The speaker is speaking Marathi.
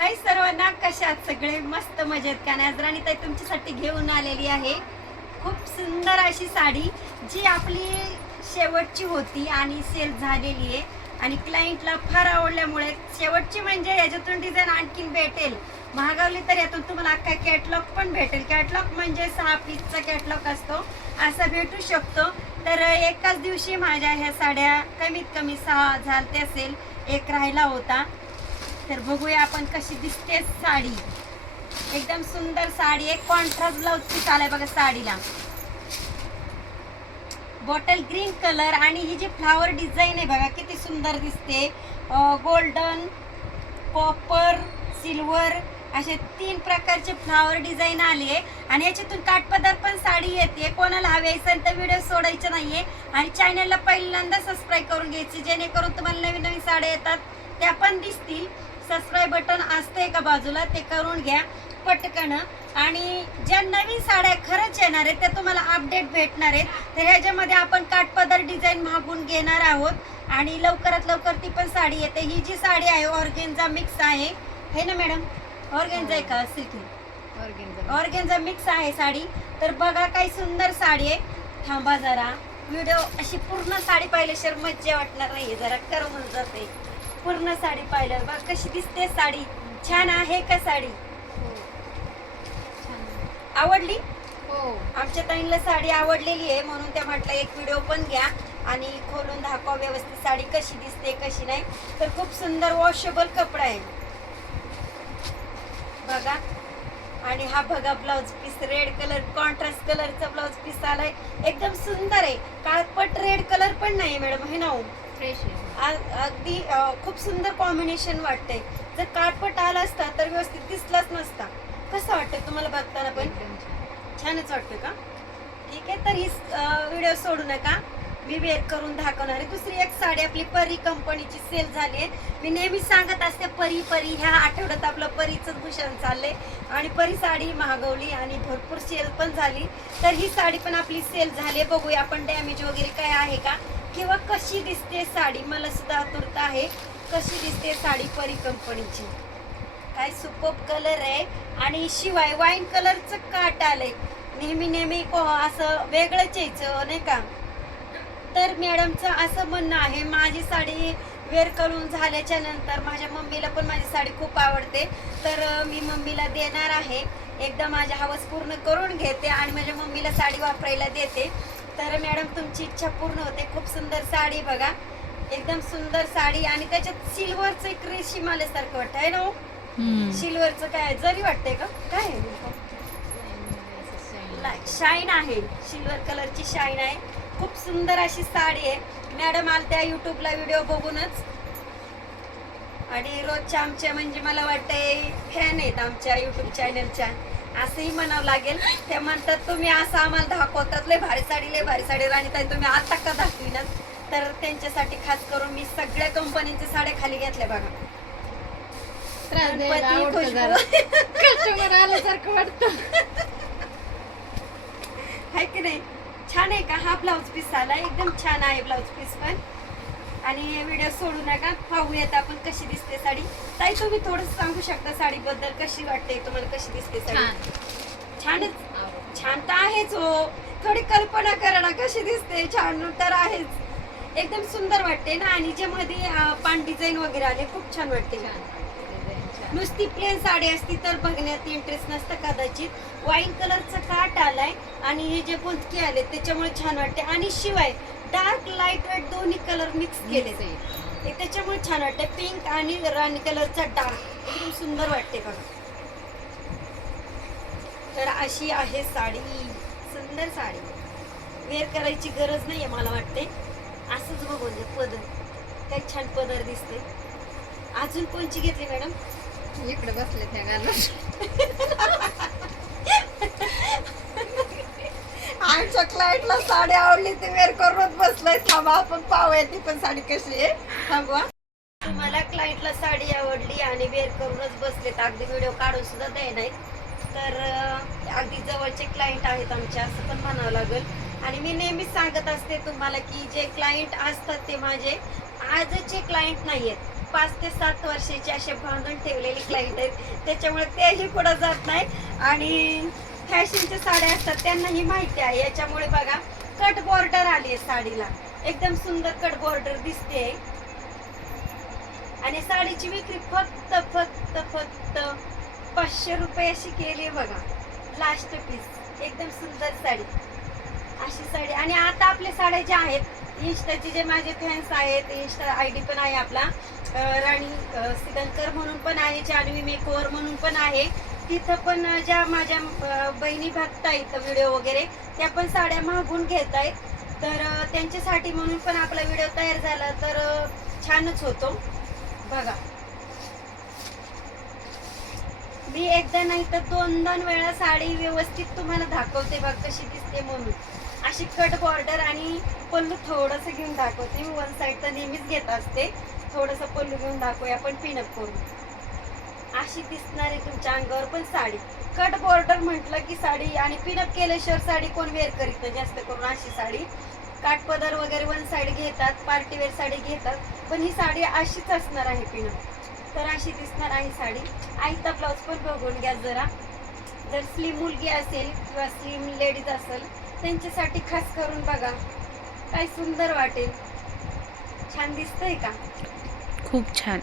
हाय सर्वांना कशात सगळे? मस्त मजेत. का नाजराणी ताई तुमच्यासाठी घेऊन आलेली आहे. खूप सुंदर अशी साडी जी आपली शेवटची होती आणि सेल झालेली आहे. आणि क्लायंटला फार आवडल्यामुळे शेवटची म्हणजे याच्यातून डिझाईन आणखीन भेटेल. महागावली तर यातून तुम्हाला अख्खा कॅटलॉग पण भेटेल. कॅटलॉग म्हणजे सहा पीसचा कॅटलॉग असतो. असा भेटू शकतो. तर एकाच दिवशी माझ्या ह्या साड्या कमीत कमी सहा झालते असेल. एक राहिला होता. तर बघूया आपण कशी दिसते साडी. एकदम सुंदर साडी. एक कॉन्ट्रास्ट ब्लाउज पीस आलाय बघा साडीला. बॉटल ग्रीन कलर आणि ही जी फ्लावर डिझाईन आहे बघा किती सुंदर दिसते. गोल्डन कॉपर सिल्वर असे तीन प्रकारचे फ्लावर डिझाईन आली आहे आणि याच्यातून काठपदर पण साडी येते. कोणाला हवी असेल तर व्हिडिओ सोडायचा नाहीये. आणि चॅनलला पहिल्यांदा सबस्क्राईब करून घ्यायची जेणेकरून तुम्हाला नवीन नवीन साड्या येतात त्या पण दिसतील. सबस्क्राईब बटन असते एका बाजूला ते करून घ्या पटकन. आणि ज्या नवीन साड्या खरंच येणार आहेत त्या तुम्हाला अपडेट भेटणार आहेत. तर ह्याच्यामध्ये आपण काठपदर डिझाईन मागून घेणार आहोत. आणि लवकरात लवकर ती पण साडी येते. ही जी साडी आहे ऑर्गेन्झा मिक्स आहे. हे ना मॅडम ऑर्गेन्झा आहे का? सिल्की ऑर्गेन्झा मिक्स आहे साडी. तर बघा काय सुंदर साडी आहे. थांबा जरा. व्हिडिओ अशी पूर्ण साडी पाहिल्याशिवाय मज्जा वाटणार नाही जरा करमून जाते. पूर्ण साडी पाहिल्यावर. बघ कशी दिसते साडी. छान आहे का साडी? आवडली? हो. आमच्या ताईंला साडी आवडलेली आहे म्हणून त्या म्हटलं एक व्हिडिओ पण घ्या आणि खोलून दाखवा व्यवस्थित साडी कशी दिसते कशी नाही. तर खूप सुंदर वॉशेबल कपडा आहे. बघा. आणि हा बघा blouse piece red colour contrast कलरचा ब्लाउज पीस आलाय. एकदम सुंदर आहे. काळपट रेड कलर पण नाही मॅडम हे ना हो. फ्रेश आहे अगदी खूप सुंदर कॉम्बिनेशन वाटतंय. जर काळपट आला असता तर व्यवस्थित दिसलाच नसता. कसं वाटतंय तुम्हाला बघताना पण. छानच वाटतं का? ठीक आहे तर ही व्हिडिओ सोडू नका. मी वेअर करून दाखवणार आहे. दुसरी एक साडी आपली परी कंपनीची सेल झाली आहे. मी नेहमी सांगत असते परी परी ह्या आठवड्यात आपलं परीचं भूषण चाललंय. आणि परी साडी महागवली आणि भरपूर सेल पण झाली. तर ही साडी पण आपली सेल झाली आहे. बघूया आपण डॅमेज वगैरे काय आहे का? किंवा कशी दिसते साडी? मला सुद्धा आतुरता आहे. कशी दिसते साडी परी कंपनीची? काय सुपप कलर आहे आणि शिवाय वाईन कलरचं काट आलंय. नेहमी नेहमी को- असं वेगळंच यायचं नाही का? तर मॅडमचं असं म्हणणं आहे माझी साडी वेअर करून झाल्याच्यानंतर माझ्या मम्मीला पण माझी साडी खूप आवडते. तर मी मम्मीला देणार आहे. एकदा माझ्या हवस पूर्ण करून घेते आणि माझ्या मम्मीला साडी वापरायला देते. तर मॅडम तुमची इच्छा पूर्ण होते. खूप सुंदर साडी बघा. एकदम सुंदर साडी आणि त्याच्यात सिल्वरचं एक रेशीम आल्यासारखं वाटतं आहे ना हो? सिल्वरचं काय जरी वाटतंय का? काय? शाईन आहे. सिल्वर कलरची शाईन आहे. खूप सुंदर अशी साडी आहे. मॅडम आलत्या युट्यूबला व्हिडिओ बघूनच. आणि रोजच्या आमच्या म्हणजे मला वाटतंय फॅन आहेत आमच्या युट्यूब चॅनलच्या असंही म्हणावं लागेल. ते म्हणतात तुम्ही असं आम्हाला दाखवतात लय भारी साडी लय भारी साडी राणी ताई तुम्ही आता का दाखविनात तर त्यांच्यासाठी खास करून मी सगळ्या कंपनीच्या साड्या खाली घेतल्या बघा. कस्टमर आल्यासारखं वाटतं. आहे की नाही? छान आहे का? हा ब्लाऊज पीस आला. एकदम छान आहे ब्लाऊज पीस पण. आणि हे व्हिडिओ सोडू नका. पाहूयात आपण कशी दिसते साडी. ताई तुम्ही थोडं सांगू शकता साडीबद्दल कशी वाटते तुम्हाला कशी दिसते साडी? छानच. छान तर आहेच हो. थोडी कल्पना करा ना कशी दिसते. छान तर आहेच. एकदम सुंदर वाटते ना? आणि जे मध्ये पान डिझाईन वगैरे आले खूप छान वाटते. नुसती प्लेन साडी असती तर बघण्यात इंटरेस्ट नसतं कदाचित. वाईन कलरचा काट आलाय आणि हे जे बुंदके आले त्याच्यामुळे छान वाटते. आणि शिवाय डार्क लाइट वेट दोन्ही कलर मिक्स केले आहे. त्याच्यामुळे छान वाटते. पिंक आणि राणी कलरचा डार्क. एकदम सुंदर वाटते बघा. तर अशी आहे साडी. सुंदर साडी. वेअर करायची गरज नाहीये मला वाटते. असंच बघून दे पदर. काय छान पदर दिसते अजून कोणची घेतली मॅडम? इकडे बसले त्या गाणं क्लायंटला साडी आवडली ती वेअर करूनच बसलाय. थांबा आपण पाहूया ती पण साडी कशी आहे. थांबवा. मला क्लायंटला साडी आवडली आणि वेअर करूनच बसले अगदी व्हिडिओ काढून सुद्धा द्याय नाही तर अगदी जवळचे क्लायंट आहेत आमच्या असं पण म्हणावं लागेल. आणि मी नेहमीच सांगत असते तुम्हाला की जे क्लायंट असतात ते माझे आजचे क्लायंट नाही आहेत पाच ते सात वर्षाचे असे बांधून ठेवलेले क्लायंट आहेत. त्याच्यामुळे तेही पुढे जात नाही. आणि फॅशनच्या साड्या असतात त्यांनाही माहिती आहे. याच्यामुळे बघा कट बॉर्डर आली आहे साडीला. एकदम सुंदर कट बॉर्डर दिसते. आणि साडीची विक्री फक्त फक्त फक्त पाचशे रुपये अशी केली आहे बघा. लास्ट पीस एकदम सुंदर साडी. अशी साडी. आणि आता आपल्या साड्या ज्या आहेत इंस्टाचे जे माझे फॅन्स आहेत इंस्टा आय डी पण आहे आपला राणी सिकनकर म्हणून पण आहे जानवी मेकओवर म्हणून पण आहे. तिथं पण ज्या माझ्या बहिणी बहिणी बघतायत व्हिडिओ वगैरे त्या पण साड्या मागून घेत आहेत तर त्यांच्यासाठी म्हणून पण आपला व्हिडिओ तयार झाला तर छानच होतो. बघा. मी एकदा नाही तर दोन दोन वेळा साडी व्यवस्थित तुम्हाला दाखवते बघ कशी दिसते म्हणून. अशी कट बॉर्डर आणि पल्लू थोडस घेऊन दाखवते. मी वन साईड तर नेहमीच घेत असते. थोडस पल्लू घेऊन दाखवूया आपण पिनअप करू अशी दिसणार आहे तुमच्या अंगावर पण साडी. कट बॉर्डर म्हटलं की साडी आणि पिनअप केल्याशिवाय साडी कोण वेअर करीत? नाही जास्त करून अशी साडी. काठपदर वगैरे वन साईड घेतात पार्टीवेअर साडी घेतात पण ही साडी अशीच असणार आहे पिनअप तर अशी दिसणार आहे साडी. आईचा ब्लाऊज पण बघून घ्या जरा. जर स्लिम मुलगी असेल किंवा स्लिम लेडीज असेल त्यांच्यासाठी खास करून बघा. काय सुंदर वाटेल. छान दिसतंय का? खूप छान.